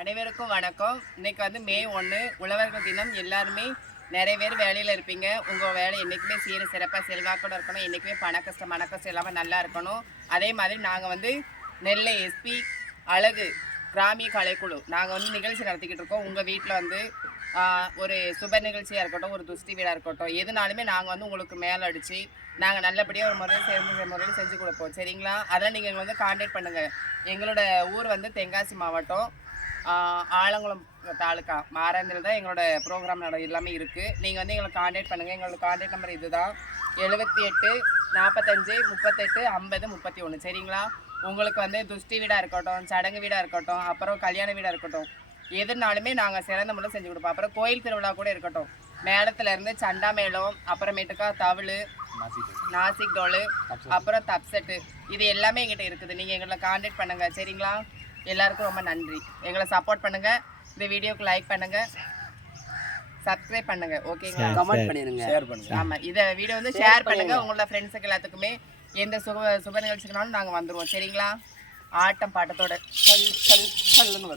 அனைவருக்கும் வணக்கம். இன்னைக்கு வந்து மே ஒன்று உழவர்கள் தினம். எல்லாருமே நிறைய பேர் வேலையில் இருப்பீங்க. உங்கள் வேலை என்றைக்குமே சீர சிறப்பாக செல்வாக்கோடு இருக்கணும். என்றைக்குமே பண கஷ்டம் மன கஷ்டம் இல்லாமல் நல்லா இருக்கணும். அதே மாதிரி நாங்கள் வந்து நெல்லை எஸ்பி அழகு கிராமிய கலைக்குழு. நாங்கள் வந்து நிகழ்ச்சி நடத்திக்கிட்டு இருக்கோம். உங்கள் வீட்டில் வந்து ஒரு சுப நிகழ்ச்சியாக இருக்கட்டும் ஒரு துஷ்டி வீடாக இருக்கட்டும் எதுனாலுமே நாங்கள் வந்து உங்களுக்கு மேலே அடித்து நாங்கள் நல்லபடியாக ஒரு முறையில் சேர்ந்து முறையில் செஞ்சு கொடுப்போம். சரிங்களா? அதெல்லாம் நீங்கள் வந்து கான்டாக்ட் பண்ணுங்கள் எங்களோட ஊர் வந்து தென்காசி மாவட்டம். ஆலங்குளம் தாலுக்கா மாரந்தில் தான் எங்களோட ப்ரோக்ராம் நட எல்லாமே இருக்குது நீங்கள் வந்து எங்களை காண்டாக்ட் பண்ணுங்கள் எங்களோட காண்டாக்ட் நம்பர் இதுதான். எழுபத்தி எட்டு நாற்பத்தஞ்சு முப்பத்தெட்டு ஐம்பது முப்பத்தி ஒன்று சரிங்களா? உங்களுக்கு வந்து துஷ்டி வீடாக இருக்கட்டும் சடங்கு வீடாக இருக்கட்டும் அப்புறம் கல்யாண வீடாக இருக்கட்டும் எதுனாலுமே நாங்கள் சிறந்த முறையில் செஞ்சு கொடுப்போம். அப்புறம் கோயில் திருவிழா கூட இருக்கட்டும். மேளத்துலேருந்து சண்டா மேளம் அப்புறமேட்டுக்கா தவிழ் நாசிக் டோலு அப்புறம் தப்செட்டு. இது எல்லாமே எங்கிட்ட இருக்குது. நீங்கள் எங்களை காண்டாக்ட் பண்ணுங்கள் சரிங்களா? எல்லாருக்கும் ரொம்ப நன்றி. எங்களை சப்போர்ட் பண்ணுங்கள் இந்த வீடியோக்கு லைக் பண்ணுங்கள் சப்ஸ்கிரைப் பண்ணுங்கள் ஓகேங்களா கமெண்ட் பண்ணிருங்க. ஷேர் பண்ணுங்க. ஆமாம் இதை வீடியோ வந்து ஷேர் பண்ணுங்கள் உங்களோட ஃப்ரெண்ட்ஸுக்கு எல்லாத்துக்குமே எந்த சுப சுப நிகழ்ச்சிக்குனாலும் நாங்கள் வந்துடுவோம் சரிங்களா? ஆட்டம் பாட்டத்தோட. சல் சல் சல்லுன்னு வரும்